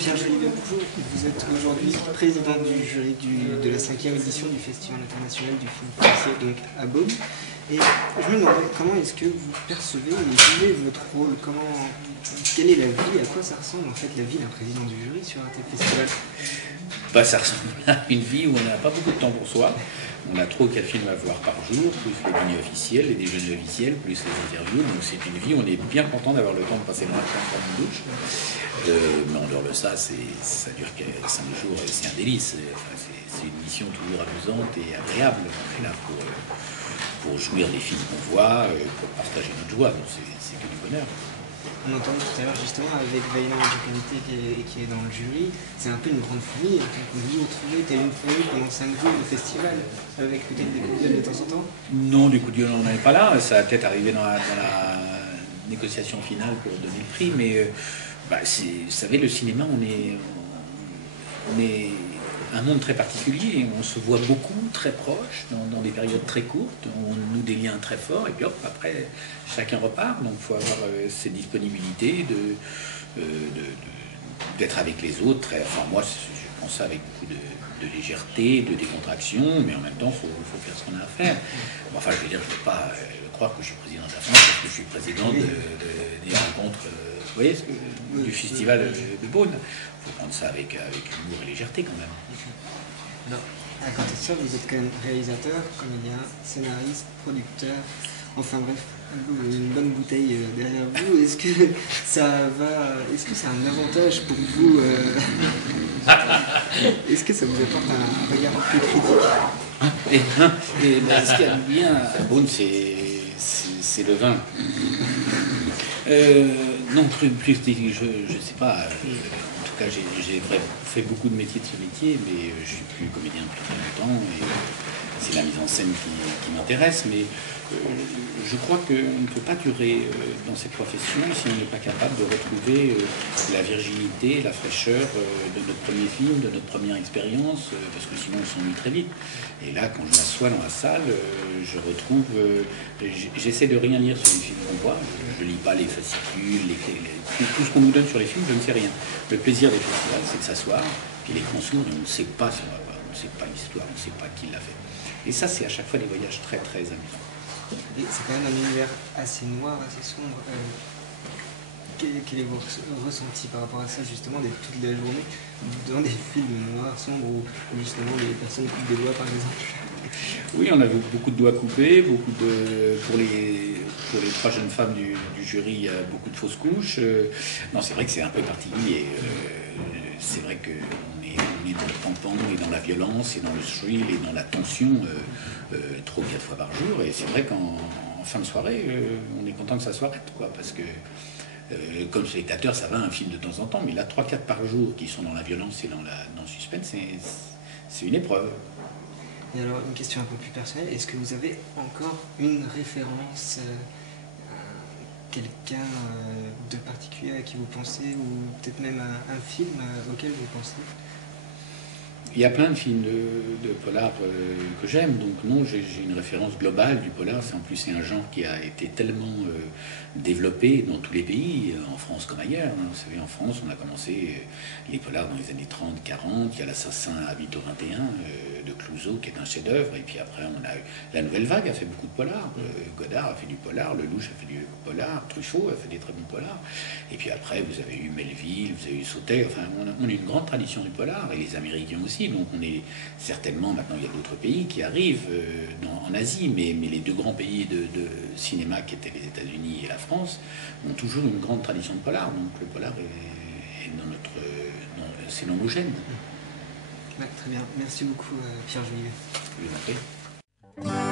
Pierre Jolivet, bonjour. Vous êtes aujourd'hui président du jury de la 5e édition du Festival international du film policier, donc à Beaune. Et je me demandais comment est-ce que vous percevez et vivez votre rôle, quelle est la vie, à quoi ça ressemble en fait la vie d'un président du jury sur un tel festival? Bah, ça ressemble à une vie où on n'a pas beaucoup de temps pour soi. On a 3 ou 4 films à voir par jour, plus les dîners officiels, les déjeuners officiels, plus les interviews. Donc c'est une vie où on est bien content d'avoir le temps de passer dans la chambre prendre une douche. Mais en dehors de ça, ça dure que 5 jours et c'est un délice. C'est une mission toujours amusante et agréable. On est là pour jouir des films qu'on voit, pour partager notre joie. Donc c'est que du bonheur. On entendait tout à l'heure justement avec Vaïla Andjoukanité qui est dans le jury, c'est un peu une grande famille. Vous vous retrouvez telle une famille pendant 5 jours de festival, avec peut-être des coups de gueule de temps en temps? Non, du coup de gueule on n'en est pas là, ça va peut-être arriver dans la négociation finale pour donner le prix, mais vous savez, le cinéma, on est un monde très particulier, on se voit beaucoup, très proche, dans des périodes très courtes, on noue des liens très forts, et puis hop, après, chacun repart, donc il faut avoir cette disponibilité d'être avec les autres. Enfin, moi, je pense ça avec beaucoup de légèreté, de décontraction, mais en même temps, il faut faire ce qu'on a à faire. Enfin, je veux dire, je ne veux pas croire que je suis président de la France, parce que je suis président des rencontres, vous voyez, du festival de Beaune. Il faut prendre ça avec humour et légèreté quand même. Alors, à côté de ça, vous êtes quand même réalisateur, comédien, scénariste, producteur, enfin bref, une bonne bouteille derrière vous. Est-ce que c'est un avantage pour vous Est-ce que ça vous apporte un regard plus critique? Ce qu'il y a de bien à Beaune, c'est le vin. Non, plus je sais pas. En tout cas, j'ai fait beaucoup de métiers de ce métier, mais je suis plus comédien depuis très longtemps et c'est la mise en scène qui m'intéresse. Mais je crois qu'on ne peut pas durer dans cette profession si on n'est pas capable de retrouver la virginité, la fraîcheur de notre premier film, de notre première expérience, parce que sinon on s'ennuie très vite. Et là, quand je m'assois dans la salle, je retrouve... j'essaie de rien lire sur les films qu'on voit. Je ne lis pas les fascicules, tout ce qu'on nous donne sur les films, je ne sais rien. Le plaisir des festivals, c'est de s'asseoir, puis l'écran s'ouvre et on ne sait pas ce qu'on va voir, on ne sait pas l'histoire, on ne sait pas qui l'a fait. Et ça, c'est à chaque fois des voyages très très amusants. Et c'est quand même un univers assez noir, assez sombre. Quel est votre ressenti par rapport à ça, justement, d'être toute la journée dans des films noirs, sombres, où justement les personnes coupent des doigts, par exemple? Oui, on a vu beaucoup de doigts coupés, pour les 3 jeunes femmes du jury, il y a beaucoup de fausses couches. Non, c'est vrai que c'est un peu particulier. C'est vrai qu'on est dans le pampan et dans la violence et dans le thrill et dans la tension 3 ou 4 fois par jour. Et c'est vrai qu'en fin de soirée, on est content que ça s'arrête, quoi, parce que comme spectateur, ça va un film de temps en temps, mais là, 3-4 par jour qui sont dans la violence et dans le suspense, c'est une épreuve. Et alors, une question un peu plus personnelle, est-ce que vous avez encore une référence, quelqu'un de particulier à qui vous pensez, ou peut-être même un film auquel vous pensez? Il y a plein de films de polar que j'aime, donc non, j'ai une référence globale du polar. En plus, c'est un genre qui a été tellement développé dans tous les pays, en France comme ailleurs. Hein. Vous savez, en France, on a commencé les polars dans les années 30-40. Il y a l'Assassin à Vito 21 de Clouzot, qui est un chef-d'œuvre. Et puis après, on a eu la Nouvelle Vague a fait beaucoup de polars. Godard a fait du polar, Lelouch a fait du polar, Truffaut a fait des très bons polars. Et puis après, vous avez eu Melville, vous avez eu Sautet. Enfin, on a une grande tradition du polar, et les Américains aussi. Donc on est certainement, maintenant il y a d'autres pays qui arrivent en Asie, mais les 2 grands pays de cinéma qui étaient les États-Unis et la France ont toujours une grande tradition de polar. Donc le polar c'est dans nos gènes. Ouais, très bien. Merci beaucoup Pierre Jolivet. Je vous en prie.